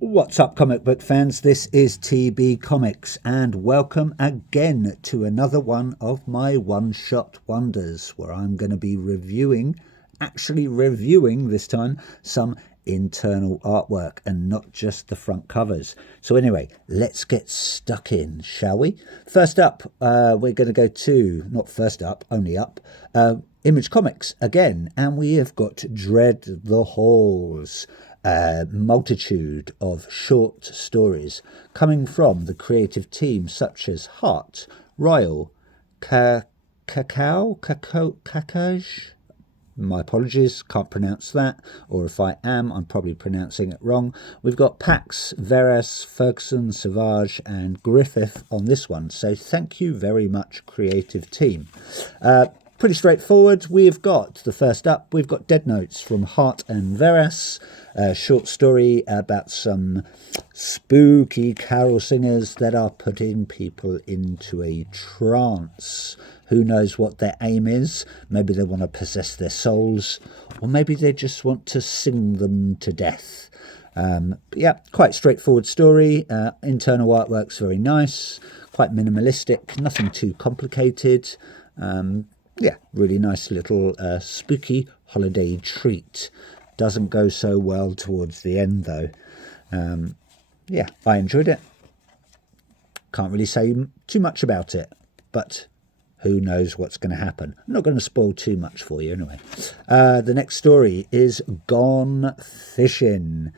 What's up, comic book fans? This is TB Comics, and welcome again to another one of my one-shot wonders, where I'm going to be actually reviewing this time, some internal artwork and not just the front covers. So anyway, let's get stuck in, shall we? First up, we're going to go to, not first up, only up, Image Comics again, and we have got Dread the Halls. A multitude of short stories coming from the creative team such as Hart, Royal, Kakaj. My apologies, can't pronounce that, or if I am, I'm probably pronouncing it wrong. We've got Pax, Veras, Ferguson, Savage and Griffith on this one, so thank you very much, creative team. Pretty straightforward. We've got, the first up, we've got Dead Notes from Hart and Veras, a short story about some spooky carol singers that are putting people into a trance. Who knows what their aim is? Maybe they want to possess their souls, or maybe they just want to sing them to death. Yeah, quite straightforward story. Internal artwork's very nice, quite minimalistic, nothing too complicated. Yeah, really nice little spooky holiday treat. Doesn't go so well towards the end though. Yeah, I enjoyed it. Can't really say too much about it, but who knows what's going to happen. I'm not going to spoil too much for you anyway. The next story is Gone Fishing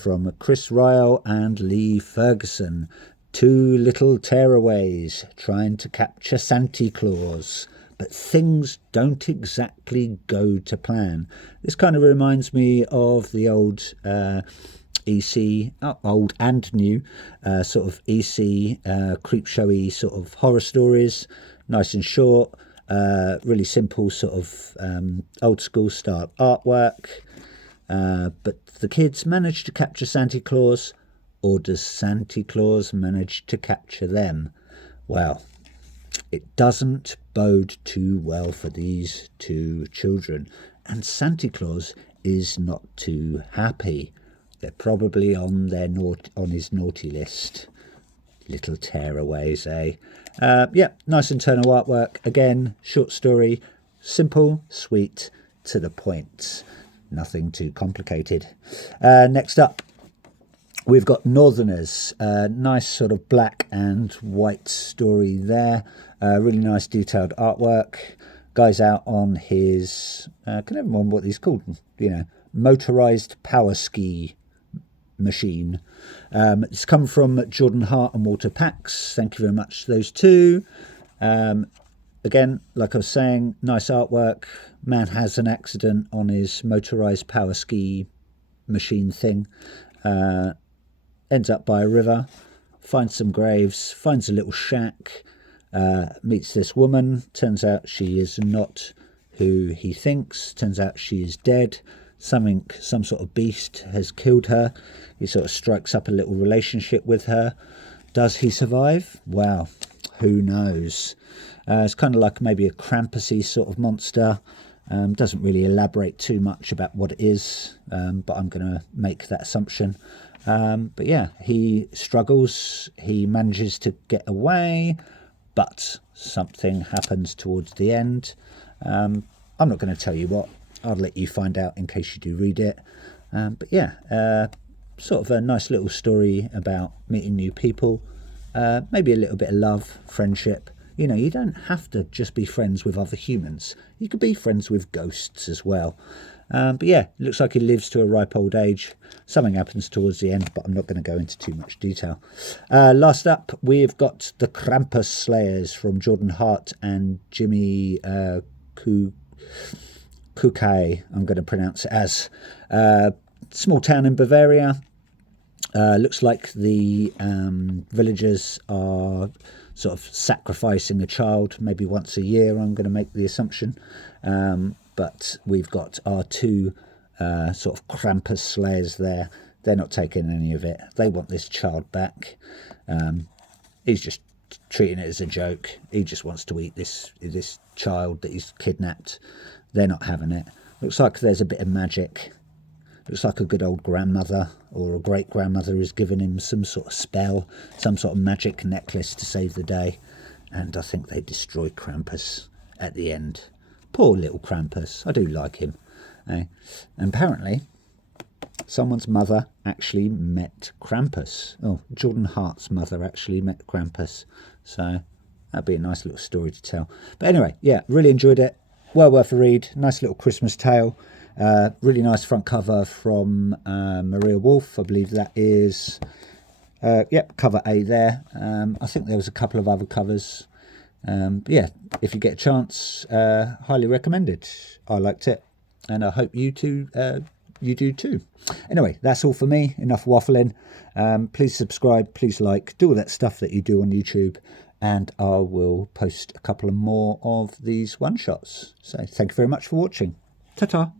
from Chris Ryall and Lee Ferguson. Two little tearaways trying to capture Santa Claus, but things don't exactly go to plan. This kind of reminds me of the old EC, old and new, sort of EC, creep showy sort of horror stories, nice and short, really simple sort of old school style artwork. But the kids manage to capture Santa Claus, or does Santa Claus manage to capture them? Well, it doesn't bode too well for these two children, and Santa Claus is not too happy. They're probably on his naughty list. Little tearaways, eh? Yeah, nice internal artwork. Again, short story, simple, sweet, to the point. Nothing too complicated. Next up, we've got Northerners, nice sort of black and white story there. Really nice detailed artwork. Guy's out on his, can I remember what he's called? Motorized power ski machine. It's come from Jordan Hart and Walter Pax. Thank you very much, those two. Again, like I was saying, nice artwork. Man has an accident on his motorized power ski machine thing. Ends up by a river, finds some graves, finds a little shack, meets this woman. Turns out she is not who he thinks. Turns out she is dead. Some sort of beast has killed her. He sort of strikes up a little relationship with her. Does he survive? Well, who knows? It's kind of like maybe a Krampusy sort of monster. Doesn't really elaborate too much about what it is, but I'm going to make that assumption. But yeah, he struggles. He manages to get away, but something happens towards the end. I'm not going to tell you what. I'll let you find out in case you do read it. But yeah, sort of a nice little story about meeting new people. Maybe a little bit of love, friendship. You don't have to just be friends with other humans. You could be friends with ghosts as well. But yeah, it looks like he lives to a ripe old age. Something happens towards the end, but I'm not going to go into too much detail. Last up, we've got the Krampus Slayers from Jordan Hart and Jimmy Kukai, I'm going to pronounce it as. Small town in Bavaria. Looks like the villagers are sort of sacrificing a child maybe once a year, I'm going to make the assumption. But we've got our two sort of Krampus slayers there. They're not taking any of it. They want this child back. He's just treating it as a joke. He just wants to eat this child that he's kidnapped. They're not having it. Looks like there's a bit of magic Looks like a good old grandmother or a great grandmother has given him some sort of spell, some sort of magic necklace to save the day. And I think they destroy Krampus at the end. Poor little Krampus. I do like him. And apparently, someone's mother actually met Krampus. Oh, Jordan Hart's mother actually met Krampus. So that'd be a nice little story to tell. But anyway, yeah, really enjoyed it. Well worth a read. Nice little Christmas tale. Really nice front cover from Maria Wolf. I believe that is, yep, cover A there. I think there was a couple of other covers. But yeah, if you get a chance, highly recommended. I liked it, and I hope you do too. Anyway, that's all for me. Enough waffling. Please subscribe, please like, do all that stuff that you do on YouTube, and I will post a couple more of these one-shots. So thank you very much for watching. Ta-ta.